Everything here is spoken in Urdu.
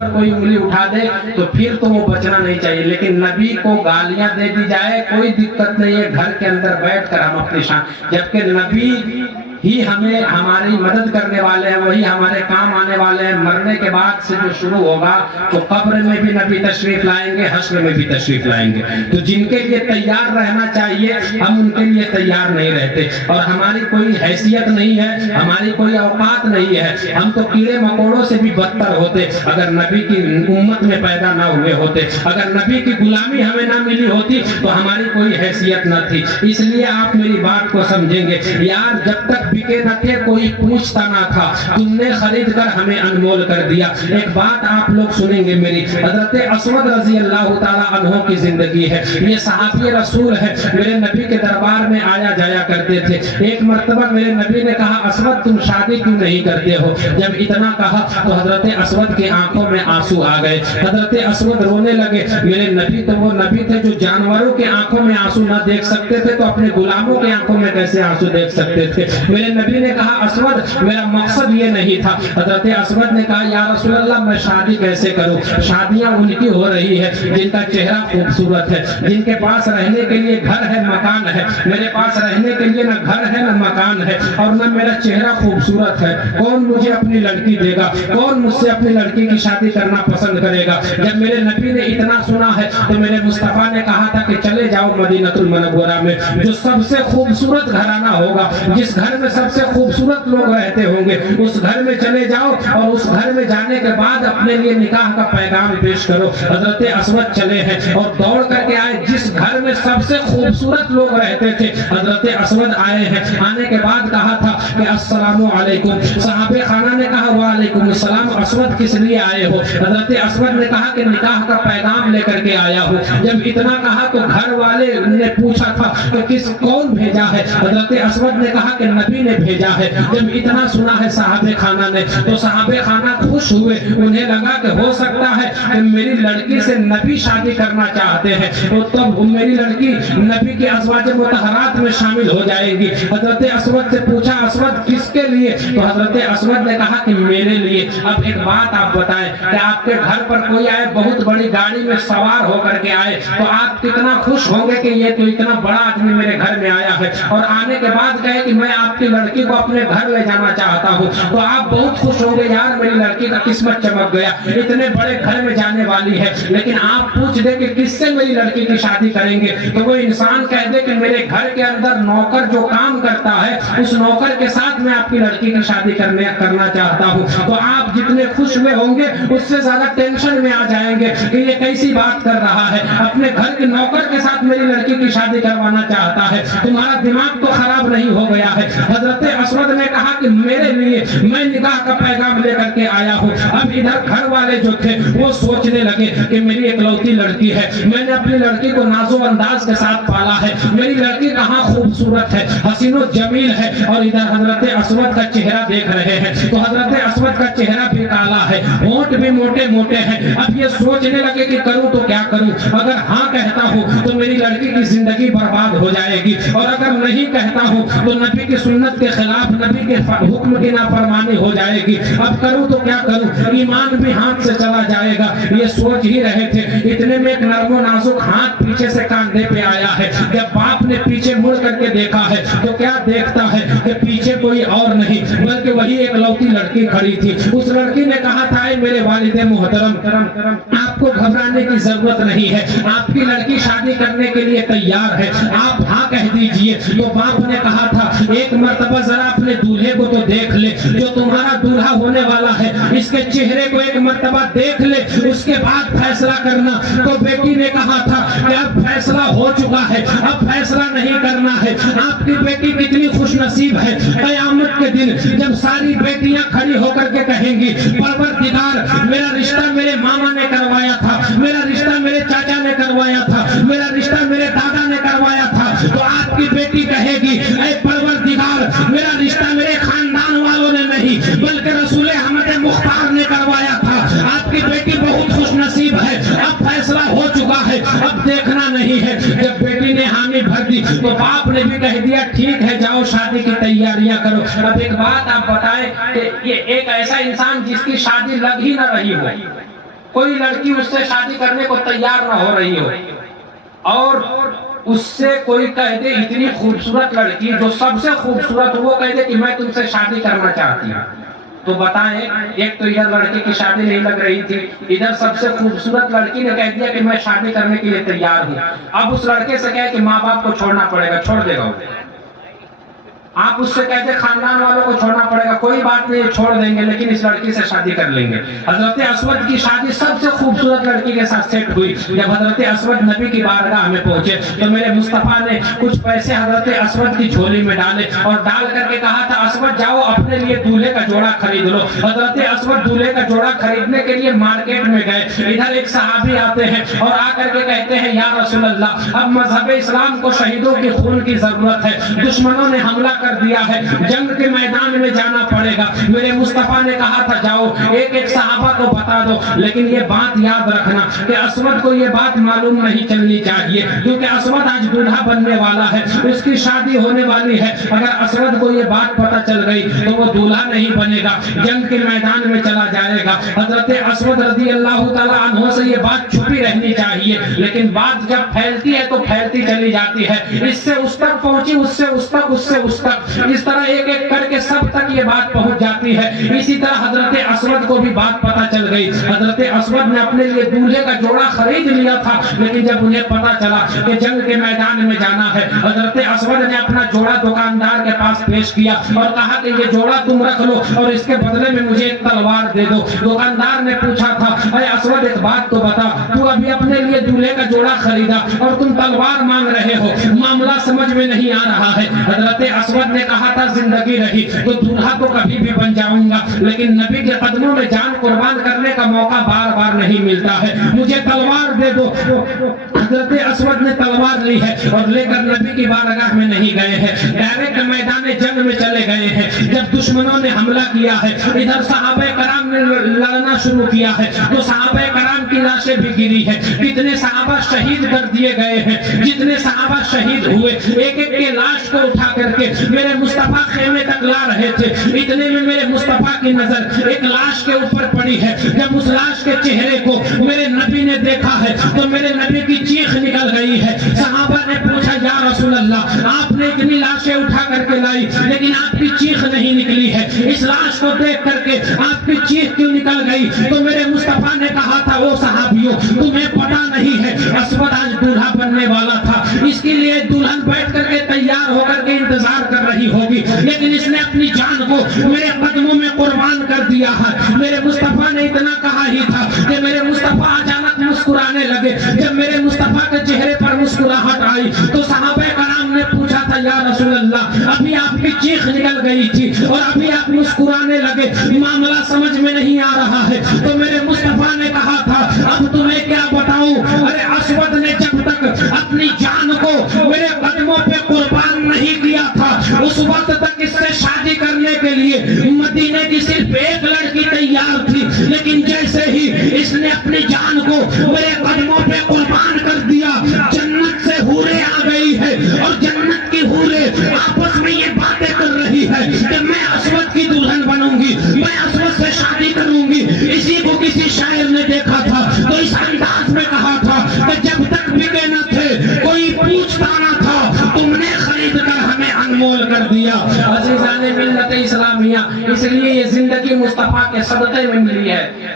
کوئی انگلی اٹھا دے تو پھر تو وہ بچنا نہیں چاہیے، لیکن نبی کو گالیاں دے دی جائے کوئی دقت نہیں ہے، گھر کے اندر بیٹھ کر ہم اپنی شان، جبکہ نبی ہی ہمیں ہماری مدد کرنے والے ہیں، وہی ہمارے کام آنے والے ہیں۔ مرنے کے بعد سے جو شروع ہوگا تو قبر میں بھی نبی تشریف لائیں گے، حشر میں بھی تشریف لائیں گے، تو جن کے لیے تیار رہنا چاہیے ہم ان کے لیے تیار نہیں رہتے، اور ہماری کوئی حیثیت نہیں ہے، ہماری کوئی اوقات نہیں ہے، ہم تو کیڑے مکوڑوں سے بھی بدتر ہوتے اگر نبی کی امت میں پیدا نہ ہوئے ہوتے، اگر نبی کی غلامی ہمیں نہ ملی ہوتی تو ہماری کوئی حیثیت نہ تھی۔ اس لیے آپ میری بات کو سمجھیں گے، یار جب تک بکے نہ تھے کوئی پوچھتا نہ تھا، تم نے خرید کر ہمیں انمول کر دیا۔ ایک بات آپ لوگ سنیں گے میری، حضرت اسود رضی اللہ تعالیٰ عنہ کی زندگی ہے، یہ صحابی رسول ہے، میرے نبی کے دربار میں آیا جایا کرتے تھے۔ ایک مرتبہ میرے نبی نے کہا اسود تم شادی کیوں نہیں کرتے ہو؟ جب اتنا کہا تو حضرت اسود کی آنکھوں میں آنسو آ گئے، حضرت اسود رونے لگے۔ میرے نبی تو وہ نبی تھے جو جانوروں کے آنکھوں میں آنسو نہ دیکھ سکتے تھے، تو اپنے غلاموں کے آنکھوں میں کیسے آنسو دیکھ سکتے تھے؟ میرے نبی نے کہا اسود میرا مقصد یہ نہیں تھا۔ حضرت اسود نے کہا یا رسول اللہ میں شادی کیسے کروں؟ شادیاں ان کی ہو رہی ہے جن کا چہرہ خوبصورت ہے، جن کے پاس رہنے کے لیے گھر ہے مکان ہے، میرے پاس رہنے کے لیے نہ گھر ہے نہ مکان ہے اور نہ میرا چہرہ خوبصورت ہے، کون مجھے اپنی لڑکی دے گا؟ کون مجھ سے اپنی لڑکی کی شادی کرنا پسند کرے گا؟ جب میرے نبی نے اتنا سنا ہے تو میرے مصطفیٰ نے کہا تھا کہ چلے جاؤ مدینہ المنورہ میں، جو سب سے خوبصورت گھرانہ ہوگا، جس گھر میں سب سے خوبصورت لوگ رہتے ہوں گے، اس گھر میں چلے جاؤ اور اس گھر میں جانے کے بعد اپنے لیے نکاح کا پیغام پیش کرو۔ حضرت اسود چلے ہیں اور دوڑ کر کے آئے، جس گھر میں سب سے خوبصورت لوگ رہتے تھے حضرت اسود آئے ہیں۔ آنے کے بعد کہا تھا کہ السلام علیکم، صحابہ خانہ نے کہا وعلیکم السلام، اسود کس لیے آئے ہو؟ حضرت اسود نے کہا کہ نکاح کا پیغام لے کر کے آیا ہوں۔ جب اتنا کہا تو گھر والے نے پوچھا تھا کہ کون بھیجا ہے؟ حضرت اسود نے کہا کہ نبی نے بھیجا ہے۔ جب اتنا سنا ہے صحابہ خانہ نے تو صحابہ خانہ خوش ہوئے، انہیں لگا کہ ہو سکتا ہے کہ میری لڑکی سے نبی شادی کرنا چاہتے ہیں، تو تب میری لڑکی نبی کے ازواج مطہرات میں شامل ہو جائے گی۔ حضرت اسود سے پوچھا اسود کس کے لیے؟ تو حضرت اسود نے کہا کہ میرے لیے۔ اب ایک بات آپ بتائیں کہ آپ کے گھر پر کوئی آئے، بہت بڑی گاڑی میں سوار ہو کر کے آئے، تو آپ کتنا خوش ہوں گے کہ یہ تو اتنا بڑا آدمی میرے گھر میں آیا ہے، اور آنے کے بعد کہے کہ میں آپ کی لڑکی کو اپنے گھر لے جانا چاہتا ہوں، تو آپ بہت خوش ہوں گے یار میری لڑکی کا قسمت چمک گیا، اتنے بڑے گھر میں جانے والی ہے۔ لیکن آپ پوچھ دے کہ کس سے میری لڑکی کی شادی کریں گے، تو وہ انسان کہہ دے کہ میرے گھر کے اندر نوکر جو کام کرتا ہے اس نوکر کے ساتھ میں آپ کی لڑکی کی شادی کرنا چاہتا ہوں، تو آپ جتنے خوش ہوئے ہوں گے اس سے زیادہ ٹینشن میں آ جائیں گے کہ یہ کیسی بات کر رہا ہے، اپنے گھر کے نوکر کے ساتھ میری لڑکی کی شادی کروانا چاہتا ہے، تمہارا دماغ تو خراب نہیں ہو گیا ہے؟ حضرت اسود نے کہا کہ میرے لیے میں نکاح کا پیغام لے کر کے آیا ہوں۔ اب ادھر گھر والے جو تھے وہ سوچنے لگے کہ میری اکلوتی لڑکی ہے، میں نے اپنی لڑکی کو ناز و انداز کے ساتھ پالا ہے، میری لڑکی کہاں خوبصورت ہے، حسین و جمیل ہے، اور ادھر حضرت اسود کا چہرہ دیکھ رہے ہیں تو حضرت اسود کا چہرہ بھی کالا ہے، ہونٹ بھی موٹے موٹے ہیں۔ اب یہ سوچنے لگے کہ کروں تو کیا کروں، اگر ہاں کہتا ہوں تو میری لڑکی کی زندگی برباد ہو جائے گی، اور اگر نہیں کہتا ہوں تو نبی کی سنت کے خلاف، نبی کے حکم کی نافرمانی ہو جائے گی، اب کروں تو کیا کروں، ایمان بھی ہاتھ سے چلا جائے گا۔ یہ سوچ ہی رہے تھے، اتنے میں ایک نرم و نازک ہاتھ پیچھے سے کاندھے پہ آیا ہے۔ جب باپ نے پیچھے مڑ کر کے دیکھا ہے تو کیا دیکھتا ہے کہ پیچھے کوئی اور نہیں بلکہ وہی ایک لوتی لڑکی کھڑی تھی۔ اس لڑکی نے کہا تھا اے میرے والد محترم، آپ کو گھبرانے کی ضرورت نہیں ہے، آپ کی لڑکی شادی کرنے کے لیے تیار ہے، آپ ہاں کہہ دیجئے۔ تو باپ نے کہا تھا ایک مرتبہ ذرا اپنے دولہے کو تو دیکھ لے، جو تمہارا دولہا ہونے والا ہے اس کے چہرے کو ایک مرتبہ دیکھ لے، اس کے بعد فیصلہ کرنا۔ تو بیٹی نے کہا تھا کہ اب فیصلہ ہو چکا ہے، اب فیصلہ نہیں کرنا ہے۔ آپ کی بیٹی کتنی خوش نصیب ہے، قیامت کے دن جب ساری بیٹیاں کھڑی ہو کر کے کہیں گی پروردگار میرا رشتہ میرے ماما نے کروایا تھا، میرا رشتہ میرے چاچا نے کروایا تھا، میرا رشتہ میرے دادا نے کروایا تھا، تو آپ کی بیٹی کہے گی اے پروردگار میرا رشتہ میرے خاندان والوں نے نہیں بلکہ رسول احمد مختار نے کروایا تھا۔ آپ کی بیٹی بہت خوش نصیب ہے، اب فیصلہ ہو چکا ہے، اب دیکھنا نہیں ہے۔ جب بیٹی نے حامی بھر دی تو باپ نے بھی کہہ دیا ٹھیک ہے جاؤ شادی کی تیاریاں کرو۔ اب ایک بات آپ بتائیں کہ یہ ایک ایسا انسان جس کی شادی لگ ہی نہ رہی ہو، کوئی لڑکی اس سے شادی کرنے کو تیار نہ ہو رہی ہو اور اس سے کوئی کہہ دے اتنی خوبصورت لڑکی جو سب سے خوبصورت ہو وہ کہہ دے کہ میں تم سے شادی کرنا چاہتی ہوں، تو بتائیں ایک تو ادھر لڑکی کی شادی نہیں لگ رہی تھی، ادھر سب سے خوبصورت لڑکی نے کہہ دیا کہ میں شادی کرنے کے لیے تیار ہوں. اب اس لڑکے سے کہے کہ ماں باپ کو چھوڑنا پڑے گا، چھوڑ دے گا. آپ اس سے کہتے خاندان والوں کو چھوڑنا پڑے گا، کوئی بات نہیں چھوڑ دیں گے لیکن اس لڑکی سے شادی کر لیں گے. حضرت اسود کی شادی سب سے خوبصورت لڑکی کے ساتھ سیٹ ہوئی. جب حضرت اسود نبی کی بارگاہ میں پہنچے تو میرے مصطفیٰ نے کچھ پیسے حضرت اسود کی جھولی میں ڈالے اور ڈال کر کے کہا تھا اسود جاؤ اپنے لیے دولہے کا جوڑا خرید لو. حضرت اسود دولہے کا جوڑا خریدنے کے لیے مارکیٹ میں گئے. ادھر ایک صحابی آتے ہیں اور آ کر کے کہتے ہیں یا رسول اللہ اب مذہب اسلام کو شہیدوں کے خون کی ضرورت ہے، دشمنوں نے حملہ کر دیا ہے، جنگ کے میدان میں جانا پڑے گا. میرے مصطفیٰ نے کہا تھا جاؤ ایک ایک صحابہ کو بتا دو، لیکن یہ بات یاد رکھنا کہ اسود کو یہ بات معلوم نہیں چلنی چاہیے کیونکہ اسود آج دولہا بننے والا ہے، اس کی شادی ہونے والی ہے. اگر اسود کو یہ بات پتہ چل گئی تو وہ دولہا نہیں بنے گا، جنگ کے میدان میں چلا جائے گا. حضرت اسود رضی اللہ تعالیٰ عنہ سے یہ بات چھپی رہنی چاہیے، لیکن بات جب پھیلتی ہے تو پھیلتی چلی جاتی ہے. اس سے اس تک پہنچی، اس سے اس تک، اس سے اس تک، اس طرح ایک ایک کر کے سب تک یہ بات پہنچ جاتی ہے. اسی طرح حضرت اسود کو بھی بات پتہ چل گئی. حضرت اسود نے اپنے لیے دولہے کا جوڑا خرید لیا تھا، لیکن جب انہیں پتہ چلا کہ جنگ کے میدان میں جانا ہے حضرت اسود نے اپنا جوڑا دکاندار کے پاس پیش کیا اور کہا کہ یہ جوڑا تم رکھ لو اور اس کے بدلے میں مجھے ایک تلوار دے دو. دکاندار نے پوچھا تھا اے اسود ایک بات تو بتا، تو ابھی اپنے لیے دولہے کا جوڑا خریدا اور تم تلوار مانگ رہے ہو، معاملہ سمجھ میں نہیں آ رہا ہے. حضرت اسود نے کہا تھا زندگی رہی تو دولہا تو کبھی بھی بن جاؤں گا، لیکن نبی کے قدموں میں جان قربان کرنے کا موقع بار بار نہیں ملتا ہے، مجھے تلوار دے دو. حضرت اسود نے تلوار لی ہے اور لے کر نبی کی بارگاہ میں نہیں گئے ہیں، ڈائریکٹ میدان جنگ میں چلے گئے ہیں. جب دشمنوں نے حملہ کیا ہے ادھر صحابہ کرام نے لڑنا شروع کیا ہے تو صحابہ کرام کی لاشیں بھی گری ہے. کتنے صحابہ شہید کر دیے گئے ہیں، جتنے صحابہ شہید ہوئے ایک ایک کے لاش کو اٹھا کر کے میرے مصطفیٰ خیمے تک لا رہے تھے. اتنے میں میرے مصطفیٰ کی نظر ایک لاش کے اوپر پڑی ہے. جب اس لاش کے چہرے کو میرے نبی نے دیکھا ہے تو میرے نبی کی چیخ نکل گئی ہے. صحابہ نے پوچھا یا رسول اللہ آپ نے اتنی لاشیں اٹھا کر کے لائی لیکن آپ کی چیخ نہیں نکلی ہے، اس لاش کو دیکھ کر کے آپ کی چیخ کیوں نکل گئی؟ تو میرے مصطفیٰ نے کہا تھا او صحابیوں تمہیں پتہ نہیں ہے اسود آج دولہا بننے والا تھا، اس کے لیے دلہن بیٹھ کر کے تیار ہو کر کے انتظار کر رہی ہوگی، لیکن اس نے اپنی جان کو میرے قدموں میں قربان کر دیا ہے. میرے مصطفیٰ نے اتنا کہا ہی تھا کہ میرے مصطفیٰ اچانک مسکرانے لگے. جب میرے مصطفیٰ کے چہرے پر مسکراہٹ آئی تو صحابہ کرام نے پوچھا تھا یا رسول اللہ ابھی آپ کی چیخ نکل گئی تھی اور ابھی آپ مسکرانے لگے، معاملہ سمجھ میں نہیں آ رہا ہے. تو میرے مصطفیٰ نے کہا تھا اب تمہیں کیا بتاؤں، ارے اسود نے جب تک اپنی جان کو میرے قدموں پہ قربان نہیں کیا تھا اس وقت تک اس سے شادی کرنے کے لیے مدینے کی صرف ایک لڑکی تیار تھی، لیکن جیسے ہی اس نے اپنی جان کو میرے قدموں پہ قربان کر دیا جنت سے حوریں آ گئی ہے اور جنت کی حوریں آپس میں یہ باتیں کر رہی ہے کہ میں اسود کی دلہن بنوں گی، میں اسود سے شادی کروں گی. اسی کو کسی شاعر نے دیکھا تھا تو اس انداز میں کہا تھا کہ جب تک بکے نہ تھے کوئی پوچھتا نہ تھا، تم نے خرید کر ہمیں انمول کر دیا. عزیزان ملت اسلامیہ اس لیے یہ زندگی مصطفیٰ کے صدقے میں ملی ہے.